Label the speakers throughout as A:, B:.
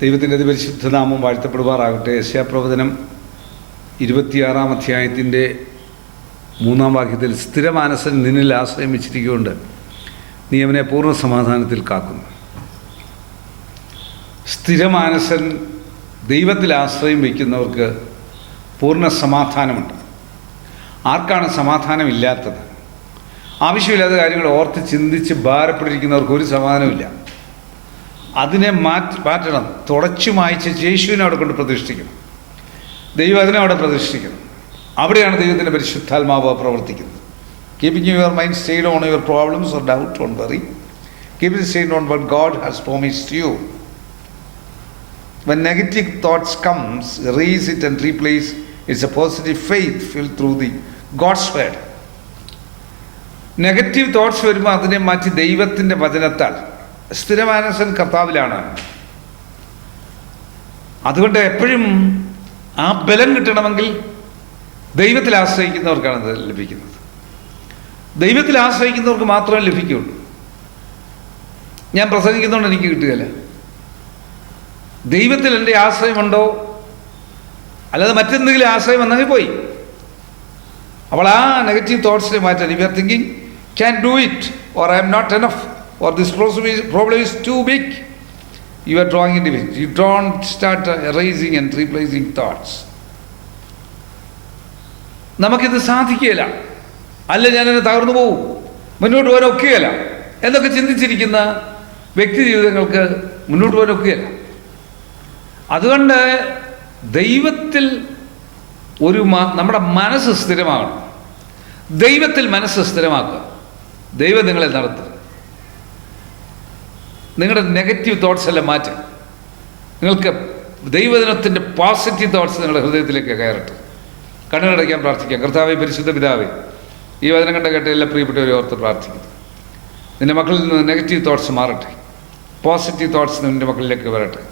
A: ദൈവത്തിന്റെ അതിപരിശുദ്ധ നാമം വാഴ്ത്തപ്പെടുമാറാകട്ടെ യശയാപ്രവചനം ഇരുപത്തിയാറാം അധ്യായത്തിന്റെ മൂന്നാം വാക്യത്തിൽ സ്ഥിരമാനസൻ നിന്നിൽ ആശ്രയം വെച്ചിരിക്കുകൊണ്ട് നീ അവനെ പൂർണ സമാധാനത്തിൽ കാക്കുന്നു സ്ഥിരമാനസൻ ദൈവത്തിൽ ആശ്രയം വയ്ക്കുന്നവർക്ക് പൂർണ സമാധാനമുണ്ട്. ആർക്കാണ് സമാധാനമില്ലാത്തത്? ആവശ്യമില്ലാത്ത കാര്യങ്ങൾ ഓർത്ത് ചിന്തിച്ച് ഭാരപ്പെട്ടിരിക്കുന്നവർക്ക് ഒരു സമാധാനമില്ല അതിനെ മാറ്റി മാറ്റണം. തുടച്ചു മായ്ച്ച് യേശുവിനെ അവിടെ കൊണ്ട് പ്രതിഷ്ഠിക്കണം. ദൈവം അതിനെ അവിടെ പ്രതിഷ്ഠിക്കണം. അവിടെയാണ് ദൈവത്തിന്റെ പരിശുദ്ധാത്മാവ് പ്രവർത്തിക്കുന്നത്. Keeping your mind stayed on your problems or doubt on worry keep it stayed on what God has promised you When negative thoughts comes raise it and replace its a positive faith fill through the God's word. Negative thoughts വരുമ്പോൾ അതിനെ മാറ്റി ദൈവത്തിന്റെ വചനത്താൽ സ്ഥിരമാനസൻ കർത്താവിലാണ്. അതുകൊണ്ട് എപ്പോഴും ആ ബലം കിട്ടണമെങ്കിൽ ദൈവത്തിൽ ആശ്രയിക്കുന്നവർക്കാണ് അത് ലഭിക്കുന്നത്. ദൈവത്തിൽ ആശ്രയിക്കുന്നവർക്ക് മാത്രമേ ലഭിക്കുകയുള്ളൂ. ഞാൻ പ്രസംഗിക്കുന്നതുകൊണ്ട് എനിക്ക് കിട്ടുകയില്ല. ദൈവത്തിൽ എന്റെ ആശ്രയമുണ്ടോ? അല്ലാതെ മറ്റെന്തെങ്കിലും ആശ്രയം വന്നെങ്കിൽ പോയി. അവൾ ആ നെഗറ്റീവ് തോട്ട്സിനെ മാറ്റാൻ our thinking can do it or I'm not enough or this problem is too big, you are drawing in it you don't start racing and replacing thoughts നമുക്കിത് സാധിക്കുകയില്ല. അല്ല ഞാനെന്നെ തകർന്നു പോവും മുന്നോട്ട് പോകാൻ ഒക്കുകയില്ല. എന്നൊക്കെ ചിന്തിച്ചിരിക്കുന്ന വ്യക്തി ജീവിതങ്ങൾക്ക് മുന്നോട്ട് പോകാൻ ഒക്കുകയില്ല. അതുകൊണ്ട് ദൈവത്തിൽ ഒരു നമ്മുടെ മനസ്സ് സ്ഥിരമാകണം. ദൈവത്തിൽ മനസ്സ് സ്ഥിരമാക്കുക. ദൈവം നിങ്ങളെ നടത്തുക നിങ്ങളുടെ നെഗറ്റീവ് തോട്ട്സ് എല്ലാം മാറ്റുക നിങ്ങൾക്ക് ദൈവദിനത്തിന്റെ പോസിറ്റീവ് തോട്ട്സ് നിങ്ങളുടെ ഹൃദയത്തിലേക്ക് കയറട്ടെ. കണ്ണുകടയ്ക്കാൻ പ്രാർത്ഥിക്കാം. കർത്താവെ പരിശുദ്ധ പിതാവേ ഈ വചനം കണ്ട കേട്ട എല്ലാ പ്രിയപ്പെട്ടവരെ ഓർത്ത് പ്രാർത്ഥിക്കുന്നു. നിന്റെ മക്കളിൽ നിന്ന് നെഗറ്റീവ് തോട്ട്സ് മാറട്ടെ. പോസിറ്റീവ് തോട്ട്സ് നിന്റെ മക്കളിലേക്ക് വരട്ടെ.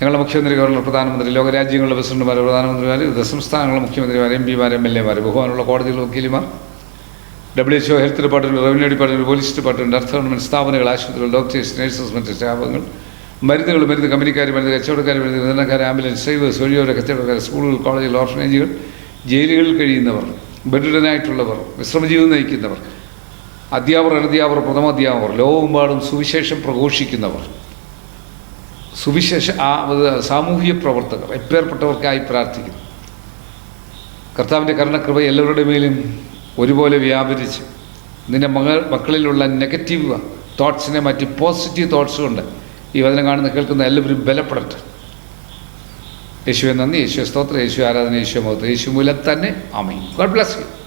A: ഞങ്ങളുടെ മുഖ്യമന്ത്രി ഗവർണർ പ്രധാനമന്ത്രി ലോകരാജ്യങ്ങളുടെ പ്രസിഡന്റുമാർ പ്രധാനമന്ത്രിമാർ വിവിധ സംസ്ഥാനങ്ങളുടെ മുഖ്യമന്ത്രിമാർ എം പിമാർ എം എൽ എമാർ ബഹുമാനുള്ള കോടതികളുടെ വക്കീലിമാർ W HO health department revenue department police department അർത്ഥ ഗവൺമെന്റ് സ്ഥാപനങ്ങൾ ആശുപത്രികൾ ഡോക്ടേഴ്സ് നഴ്സസ് മറ്റ് സ്റ്റാഫുകൾ മരുന്നുകൾ മരുന്ന് കമ്പനിക്കാർ മരുന്ന് കച്ചവടക്കാർ മരുന്ന് വിതരണക്കാർ ആംബുലൻസ് സേവേഴ്സ് വഴിയോര കച്ചവടക്കാർ സ്കൂളുകൾ കോളേജുകൾ ഓർഫനേജുകൾ ജയിലുകളിൽ കഴിയുന്നവർ ബെഡിഡനായിട്ടുള്ളവർ വിശ്രമജീവിതം നയിക്കുന്നവർ അധ്യാപകർ അനധ്യാപകർ പ്രഥമാധ്യാപകർ ലോകമെമ്പാടും സുവിശേഷം പ്രഘോഷിക്കുന്നവർ. സുവിശേഷ സാമൂഹിക പ്രവർത്തകർ എപ്പേർപ്പെട്ടവർക്കായി പ്രാർത്ഥിക്കുന്നു. കർത്താവിന്റെ കരുണകൃപ എല്ലാവരുടെ മേലും ഒരുപോലെ വ്യാപരിച്ച്. നിന്റെ മകൾ മക്കളിലുള്ള നെഗറ്റീവ് തോട്ട്സിനെ മാറ്റി പോസിറ്റീവ് തോട്ട്സ് കൊണ്ട് ഈ വചനം കാണുന്ന കേൾക്കുന്ന എല്ലാവരും ബലപ്പെടട്ടെ. യേശുവെ നന്ദി യേശു സ്തോത്രം യേശു ആരാധന യേശു മുഖത്ത് യേശു മൂലം തന്നെ. അമയും ഗോഡ് ബ്ലസ് യു